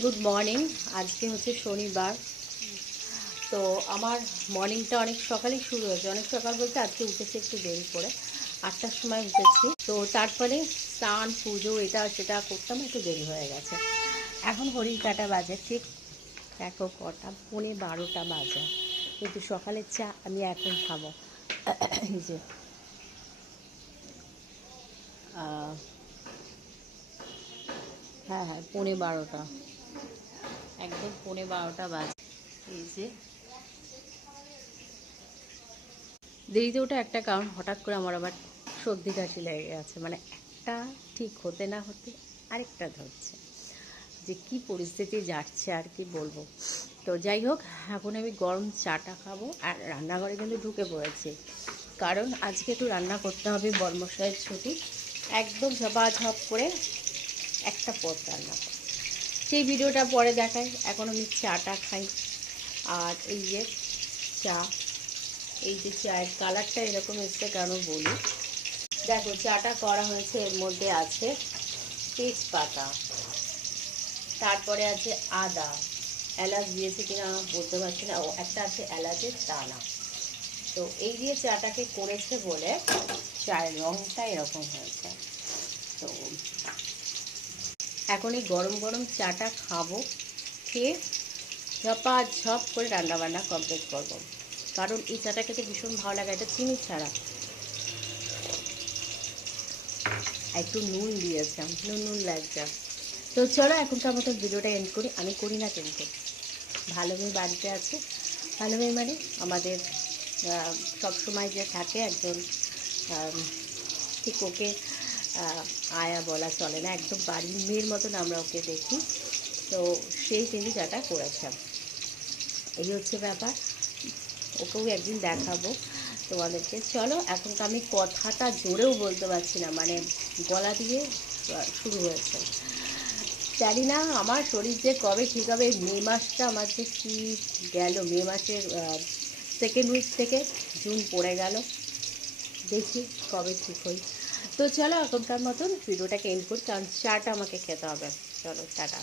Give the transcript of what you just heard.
Good morning. আজকে হচ্ছে শনিবার। তো আমার মর্নিংটা অনেক সকালেই শুরু হয়েছে। অনেক সকাল বলতে আজকে উঠেছি একটু দেরি করে, 8টার সময় উঠেছি। তো তারপরে স্নান পুজো এটা সেটা করতাম, একটু দেরি হয়ে গেছে। এখন ঘড়ির কাঁটা বাজে ঠিক দেখো কটা, 11:30 বাজে। কিন্তু সকালের চা আমি এখন খাবো। এই যে হ্যাঁ হ্যাঁ, 11:30, একদম 11:30 বাজে। এই যে দেরিতে ওঠা একটা কারণ, হঠাৎ করে আমার আবার সর্দি কাশি লেগে গেছে। মানে একটা ঠিক হতে না হতে আরেকটা ধরছে, যে কি পরিস্থিতি যাচ্ছে আর কি বলবো। তো যাই হোক, এখন আমি গরম চাটা খাবো আর রান্নাঘরে কিন্তু ঢুকে পড়েছি, কারণ আজকে একটু রান্না করতে হবে। বর্মশাইয়ের ছুটি, একদম ঝপাঝপ করে একটা পদ রান্না করব। সেই ভিডিওটা পরে দেখাই। এখন আমি চাটা খাই। আর এই যে চা, এই যে চায়ের কালারটা এরকম এসছে কেন বলি, দেখো চাটা করা হয়েছে, এর মধ্যে আছে তেজপাতা, তারপরে আছে আদা, এলাচ দিয়েছে কিনা বলতে পারছি না, ও একটা আছে এলাচের দানা। তো এই দিয়ে চাটাকে করেছে বলে চায়ের রঙটা এরকম হয়েছে। তো এখন এই গরম গরম চাটা খাবো, খেয়ে ঝপাঝপ করে রান্নাবান্না কমপ্লিট করবো। কারণ এই চাটা খেতে ভীষণ ভালো লাগে, এটা চিনি ছাড়া। একটু নুন দিয়েছিলাম, নুন নুন লাগছে। তো চলো এখনকার মতো ভিডিওটা এন্ড করি। আমি করি না কিন্তু, ভালো মেয়ে বাড়িতে আছে। ভালো মেয়ে মানে আমাদের সবসময় যে থাকে একজন, ঠিক ওকে আয়া বলা চলে না, একদম বাড়ির মেয়ের মতন আমরা ওকে দেখি। তো সেই কিন্তু যাটা করেছে, এই হচ্ছে ব্যাপার। ওকেও একদিন দেখাবো তোমাদেরকে। চলো, এখন তো আমি কথাটা জোরেও বলতে পারছি না, মানে গলা দিয়ে শুরু হয়েছে। জানি না আমার শরীর যে কবে ঠিক হবে। মে মাসটা আমার যে কী গেল, মে মাসের সেকেন্ড উইক থেকে জুন পড়ে গেল, দেখি কবে ঠিক হই। তো চলো এখনকার মতন ভিডিওটাকে এন্ড করি, কারণ চাটা আমাকে খেতে হবে। চলো টাটা।